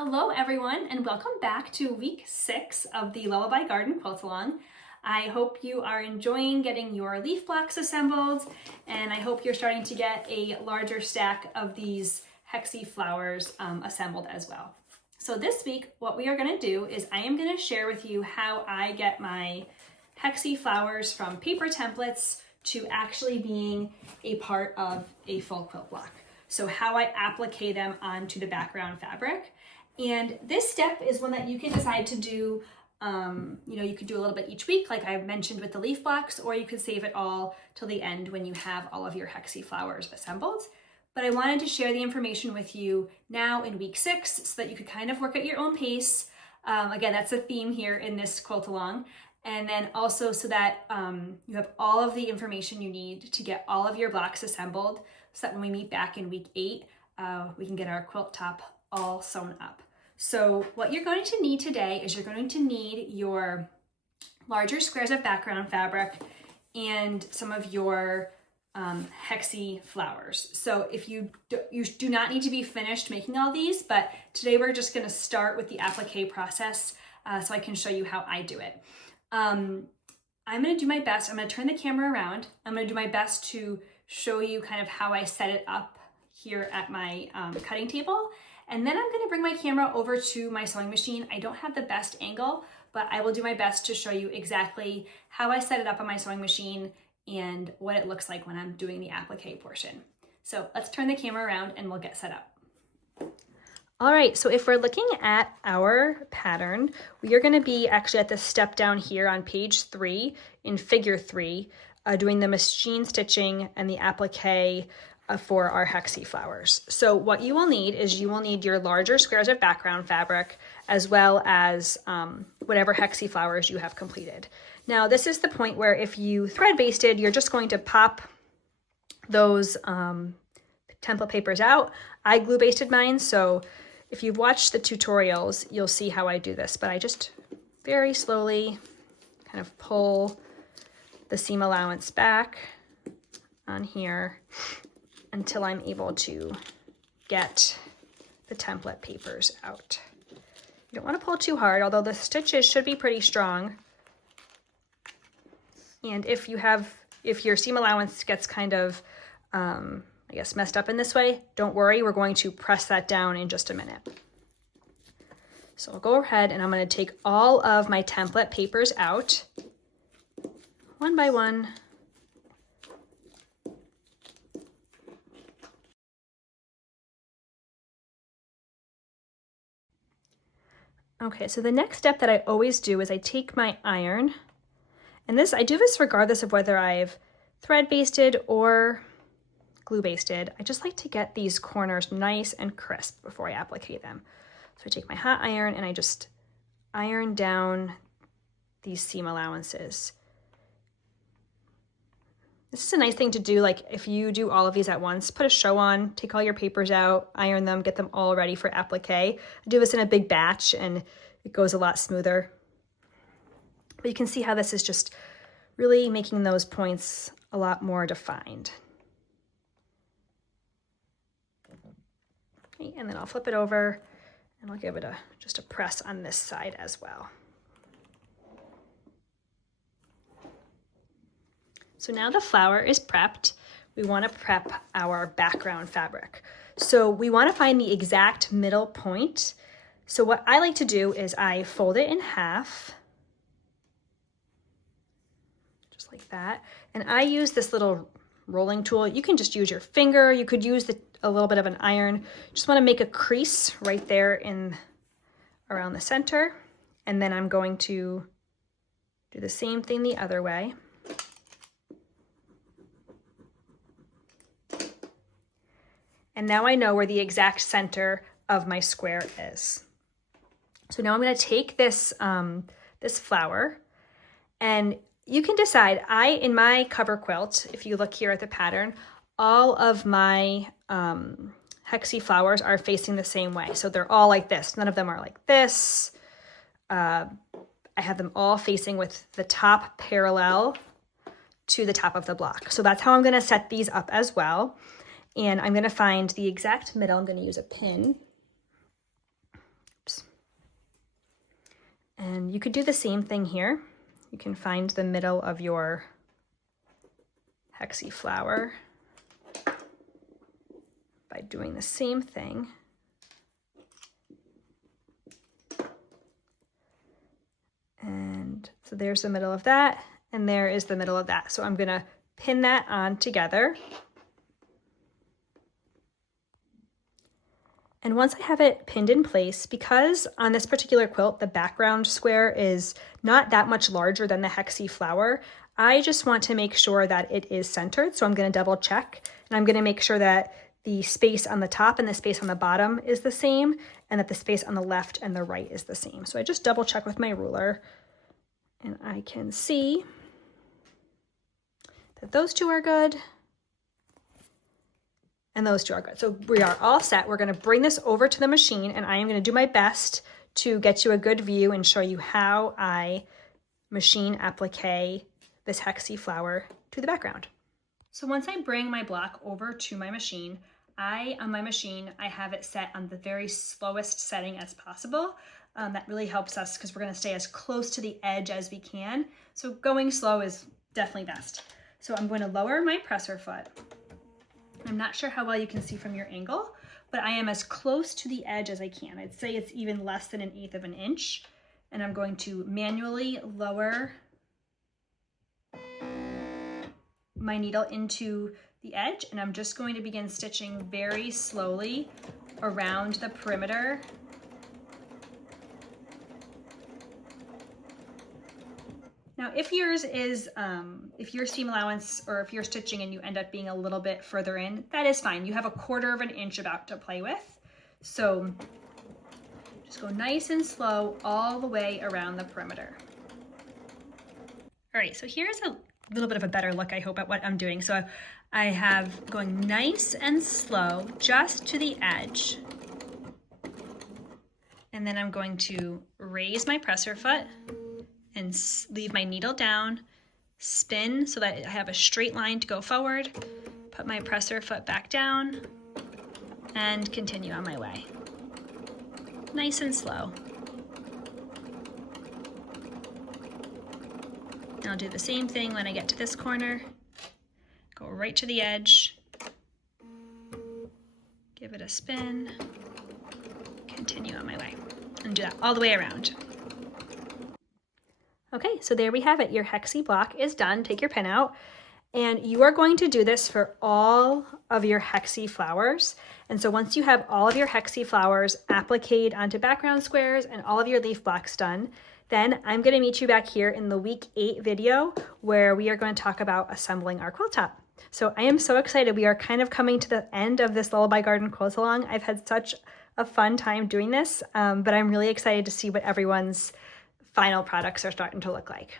Hello everyone, and welcome back to week 6 of the Lullaby Garden Quilt Along. I hope you are enjoying getting your leaf blocks assembled, and I hope you're starting to get a larger stack of these hexie flowers assembled as well. So this week, what we are going to do is I am going to share with you how I get my hexie flowers from paper templates to actually being a part of a full quilt block. So how I applique them onto the background fabric. And this step is one that you can decide to do, you could do a little bit each week, like I mentioned with the leaf blocks, or you could save it all till the end when you have all of your hexie flowers assembled. But I wanted to share the information with you now in week 6 so that you could kind of work at your own pace. Again, that's a theme here in this quilt along. And then also so that you have all of the information you need to get all of your blocks assembled so that when we meet back in week 8, we can get our quilt top all sewn up. So what you're going to need today is you're going to need your larger squares of background fabric and some of your hexie flowers. So if you do not need to be finished making all these, but today we're just going to start with the applique process so I can show you how I do it. I'm going to do my best. I'm going to turn the camera around. I'm going to do my best to show you kind of how I set it up here at my cutting table. And then I'm going to bring my camera over to my sewing machine. I don't have the best angle, but I will do my best to show you exactly how I set it up on my sewing machine and what it looks like when I'm doing the applique portion. So let's turn the camera around and we'll get set up. All right, so if we're looking at our pattern, we are going to be actually at this step down here on page 3 in figure 3, doing the machine stitching and the applique for our hexie flowers. So what you will need is you will need your larger squares of background fabric as well as whatever hexie flowers you have completed. Now this is the point where if you thread basted, you're just going to pop those template papers out. I glue basted mine, so if you've watched the tutorials, you'll see how I do this, but I just very slowly kind of pull the seam allowance back on here until I'm able to get the template papers out. You don't want to pull too hard, although the stitches should be pretty strong. And if your seam allowance gets kind of, messed up in this way, don't worry, we're going to press that down in just a minute. So I'll go ahead and I'm going to take all of my template papers out, one by one. Okay, so the next step that I always do is I take my iron, and I do this regardless of whether I've thread basted or glue basted. I just like to get these corners nice and crisp before I applique them. So I take my hot iron and I just iron down these seam allowances. This is a nice thing to do, like if you do all of these at once, put a show on, take all your papers out, iron them, get them all ready for applique. I do this in a big batch and it goes a lot smoother. But you can see how this is just really making those points a lot more defined. Okay, and then I'll flip it over and I'll give it just a press on this side as well. So now the flower is prepped. We want to prep our background fabric. So we want to find the exact middle point. So what I like to do is I fold it in half, just like that. And I use this little rolling tool. You can just use your finger. You could use a little bit of an iron. Just want to make a crease right there around the center. And then I'm going to do the same thing the other way. And now I know where the exact center of my square is. So now I'm going to take this, this flower, and you can decide. In my cover quilt, if you look here at the pattern, all of my hexie flowers are facing the same way. So they're all like this. None of them are like this. I have them all facing with the top parallel to the top of the block. So that's how I'm going to set these up as well. And I'm going to find the exact middle. I'm going to use a pin And you could do the same thing here. You can find the middle of your hexie flower by doing the same thing. And so there's the middle of that, and there is the middle of that. So I'm gonna pin that on together. And once I have it pinned in place, because on this particular quilt, the background square is not that much larger than the hexie flower, I just want to make sure that it is centered. So I'm gonna double check, and I'm gonna make sure that the space on the top and the space on the bottom is the same, and that the space on the left and the right is the same. So I just double check with my ruler, and I can see that those two are good, and those two are good. So we are all set. We're gonna bring this over to the machine, and I am gonna do my best to get you a good view and show you how I machine applique this hexie flower to the background. So once I bring my block over to my machine, on my machine, I have it set on the very slowest setting as possible. That really helps us because we're gonna stay as close to the edge as we can. So going slow is definitely best. So I'm going to lower my presser foot. I'm not sure how well you can see from your angle, but I am as close to the edge as I can. I'd say it's even less than 1/8 of an inch. And I'm going to manually lower my needle into the edge, and I'm just going to begin stitching very slowly around the perimeter. Now, if yours is, if your seam allowance, or if you're stitching and you end up being a little bit further in, that is fine. You have 1/4 of an inch about to play with. So just go nice and slow all the way around the perimeter. All right, so here's a little bit of a better look, I hope, at what I'm doing. So I have going nice and slow just to the edge. And then I'm going to raise my presser foot and leave my needle down, spin so that I have a straight line to go forward, put my presser foot back down, and continue on my way. Nice and slow. And I'll do the same thing when I get to this corner. Go right to the edge, give it a spin, continue on my way, and do that all the way around. Okay, so there we have it. Your hexie block is done. Take your pin out, and you are going to do this for all of your hexie flowers. And so once you have all of your hexie flowers appliqued onto background squares and all of your leaf blocks done, then I'm going to meet you back here in the week 8 video where we are going to talk about assembling our quilt top. So I am so excited. We are kind of coming to the end of this Lullaby Garden quilt along. I've had such a fun time doing this, but I'm really excited to see what everyone's final products are starting to look like.